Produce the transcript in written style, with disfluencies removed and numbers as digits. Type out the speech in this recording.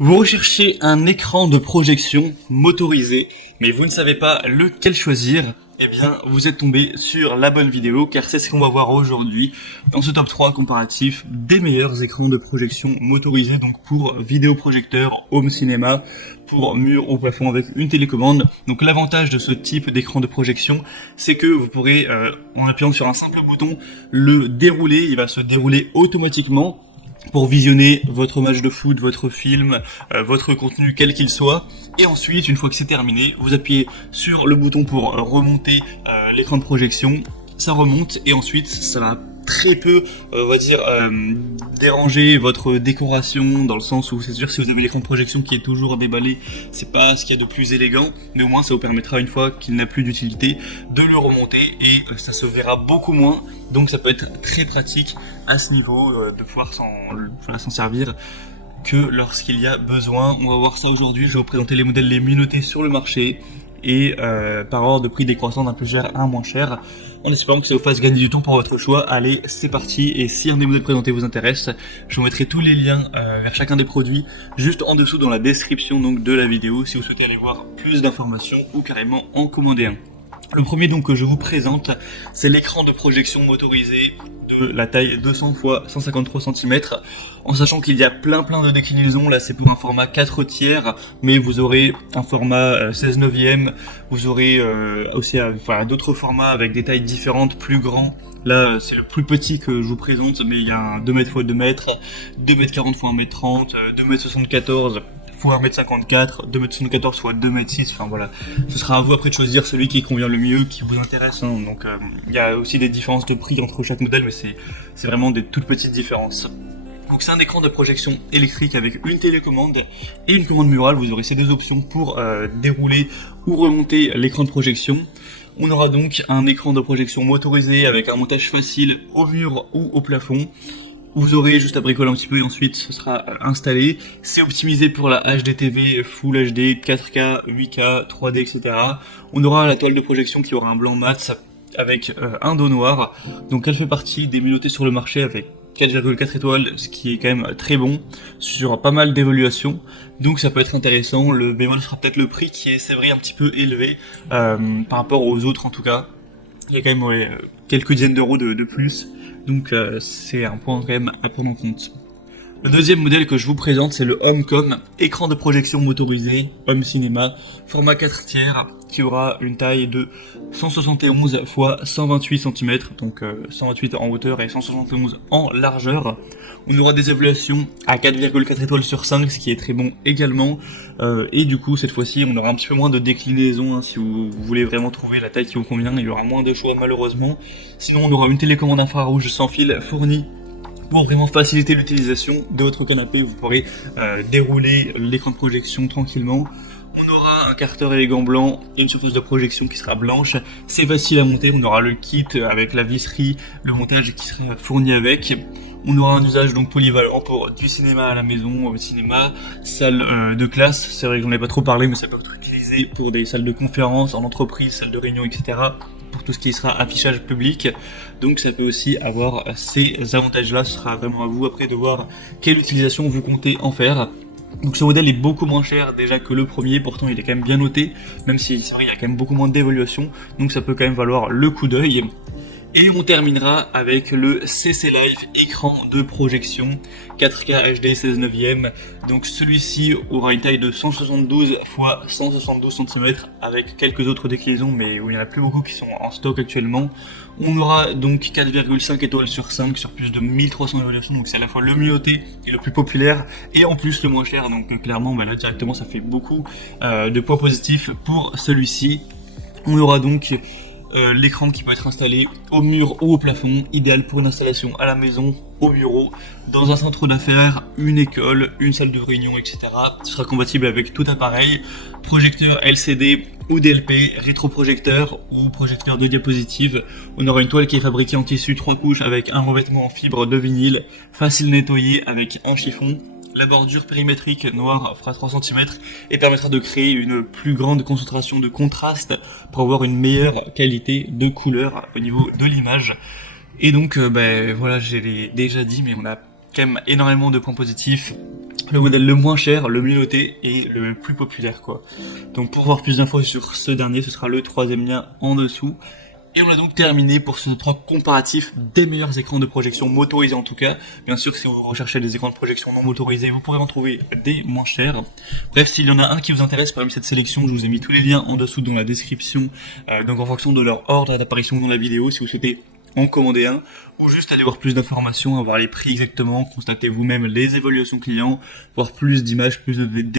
Vous recherchez un écran de projection motorisé, mais vous ne savez pas lequel choisir. Eh bien, vous êtes tombé sur la bonne vidéo, car c'est ce qu'on va voir aujourd'hui dans ce top 3 comparatif des meilleurs écrans de projection motorisés, donc pour vidéoprojecteur, home cinéma, pour mur au plafond avec une télécommande. Donc l'avantage de ce type d'écran de projection, c'est que vous pourrez, en appuyant sur un simple bouton, le dérouler. Il va se dérouler automatiquement pour visionner votre match de foot, votre film, votre contenu quel qu'il soit. Et ensuite, une fois que c'est terminé, vous appuyez sur le bouton pour remonter l'écran de projection. Ça remonte et ensuite ça va très peu, on va dire, déranger votre décoration, dans le sens où c'est sûr, si vous avez l'écran de projection qui est toujours déballé, c'est pas ce qu'il y a de plus élégant, mais au moins ça vous permettra, une fois qu'il n'a plus d'utilité, de le remonter et ça se verra beaucoup moins. Donc ça peut être très pratique à ce niveau de pouvoir s'en servir que lorsqu'il y a besoin. On va voir ça aujourd'hui. Je vais vous présenter les modèles les mieux notés sur le marché et par ordre de prix décroissant d'un plus cher à un moins cher, en espérant que ça vous fasse gagner du temps pour votre choix. Allez, c'est parti. Et si un des modèles présentés vous intéresse, je vous mettrai tous les liens vers chacun des produits juste en dessous dans la description donc de la vidéo, si vous souhaitez aller voir plus d'informations ou carrément en commander un. Le premier donc que je vous présente, c'est l'écran de projection motorisé de la taille 200 x 153 cm, en sachant qu'il y a plein de déclinaisons. Là c'est pour un format 4 tiers, mais vous aurez un format 16 neuvième, vous aurez aussi d'autres formats avec des tailles différentes, plus grands. Là c'est le plus petit que je vous présente, mais il y a un 2 m x 2 m, 2 m 40 x 1 m 30, 2 m 74 fois 1m54, 2m74 fois 2m6, enfin voilà. Ce sera à vous après de choisir celui qui convient le mieux, qui vous intéresse, hein. Donc il y a aussi des différences de prix entre chaque modèle, mais c'est vraiment des toutes petites différences. Donc c'est un écran de projection électrique avec une télécommande et une commande murale. Vous aurez ces deux options pour dérouler ou remonter l'écran de projection. On aura donc un écran de projection motorisé avec un montage facile au mur ou au plafond. Vous aurez juste à bricoler un petit peu et ensuite ce sera installé. C'est optimisé pour la HDTV, Full HD, 4K, 8K, 3D, etc. On aura la toile de projection qui aura un blanc mat avec un dos noir. Donc elle fait partie des mieux notées sur le marché avec 4,4 étoiles, ce qui est quand même très bon, sur pas mal d'évaluations. Donc ça peut être intéressant. Le bémol sera peut-être le prix qui est, c'est vrai, un petit peu élevé par rapport aux autres en tout cas. Il y a quand même quelques dizaines d'euros de plus. Donc c'est un point quand même à prendre en compte. Le deuxième modèle que je vous présente, c'est le HomeCom, écran de projection motorisé, home cinéma, format 4 tiers, qui aura une taille de 171 x 128 cm, donc 128 en hauteur et 171 en largeur. On aura des évaluations à 4,4 étoiles sur 5, ce qui est très bon également. Et du coup, cette fois-ci, on aura un petit peu moins de déclinaison, hein, si vous voulez vraiment trouver la taille qui vous convient. Il y aura moins de choix malheureusement. Sinon, on aura une télécommande infrarouge sans fil fournie pour vraiment faciliter l'utilisation de votre canapé. Vous pourrez dérouler l'écran de projection tranquillement. On aura un carter élégant blanc et une surface de projection qui sera blanche. C'est facile à monter. On aura le kit avec la visserie, le montage qui sera fourni avec. On aura un usage donc polyvalent pour du cinéma à la maison, cinéma, salle de classe. C'est vrai que j'en ai pas trop parlé, mais ça peut être utilisé pour des salles de conférence, en entreprise, salles de réunion, etc. Pour tout ce qui sera affichage public. Donc ça peut aussi avoir ces avantages-là. Ce sera vraiment à vous après de voir quelle utilisation vous comptez en faire. Donc ce modèle est beaucoup moins cher déjà que le premier, pourtant il est quand même bien noté, même si c'est vrai il y a quand même beaucoup moins d'évaluation, donc ça peut quand même valoir le coup d'œil. Et on terminera avec le CC Live, écran de projection 4K HD 16 neuvième. Donc celui-ci aura une taille de 172 x 172 cm avec quelques autres déclinaisons, mais où il n'y en a plus beaucoup qui sont en stock actuellement. On aura donc 4,5 étoiles sur 5 sur plus de 1300 évaluations, donc c'est à la fois le mieux noté et le plus populaire, et en plus le moins cher, donc clairement là directement ça fait beaucoup de points positifs pour celui-ci. On aura donc l'écran qui peut être installé au mur ou au plafond, idéal pour une installation à la maison, au bureau, dans un centre d'affaires, une école, une salle de réunion, etc. Ce sera compatible avec tout appareil, projecteur LCD ou DLP, rétroprojecteur ou projecteur de diapositive. On aura une toile qui est fabriquée en tissu 3 couches avec un revêtement en fibre de vinyle, facile à nettoyer avec un chiffon. La bordure périmétrique noire fera 3 cm et permettra de créer une plus grande concentration de contraste pour avoir une meilleure qualité de couleur au niveau de l'image. Et donc voilà, j'ai déjà dit, mais on a quand même énormément de points positifs. Le modèle le moins cher, le mieux noté et le plus populaire quoi. Donc pour voir plus d'infos sur ce dernier, ce sera le troisième lien en dessous. Et on a donc terminé pour ce top 3 comparatif des meilleurs écrans de projection motorisés en tout cas. Bien sûr, si vous recherchez des écrans de projection non motorisés, vous pourrez en trouver des moins chers. Bref, s'il y en a un qui vous intéresse parmi cette sélection, je vous ai mis tous les liens en dessous dans la description. Donc en fonction de leur ordre d'apparition dans la vidéo, si vous souhaitez en commander un, ou juste aller voir plus d'informations, avoir les prix exactement, constater vous-même les évaluations clients, voir plus d'images, plus de